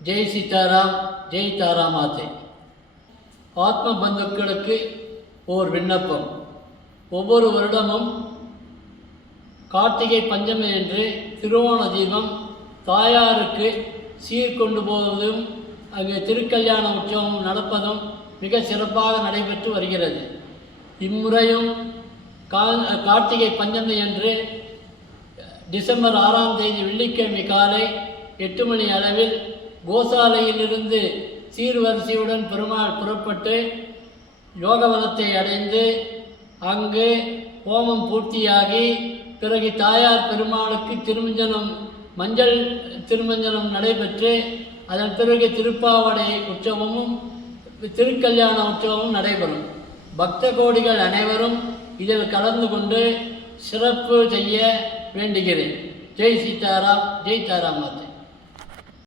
ஜெய் சீதாராம், ஜெய் தாராமாதே. ஆத்ம பந்துக்களுக்கு ஓர் விண்ணப்பம். ஒவ்வொரு வருடமும் கார்த்திகை பஞ்சமி என்று திருவோண தீபம் தாயாருக்கு சீர்கொண்டு போவதும் அங்கு திருக்கல்யாண உற்சவம் நடப்பதும் மிக சிறப்பாக நடைபெற்று வருகிறது. இம்முறையும் கார்த்திகை பஞ்சமி என்று டிசம்பர் 6ஆம் தேதி வெள்ளிக்கிழமை காலை 8 மணி அளவில் கோசாலையிலிருந்து சீர்வரிசையுடன் பெருமாள் புறப்பட்டு யோகவனத்தை அடைந்து அங்கு ஹோமம் பூர்த்தியாகி பிறகு தாயார் பெருமாளுக்கு மஞ்சள் திருமஞ்சனம் நடைபெற்று அதன் பிறகு திருப்பாவடை உற்சவமும் திருக்கல்யாண உற்சவமும் நடைபெறும். பக்த கோடிகள் அனைவரும் இதில் கலந்து கொண்டு சிறப்பு செய்ய வேண்டுகிறேன். ஜெய் சீதாராம், ஜெய் தாராமாதே.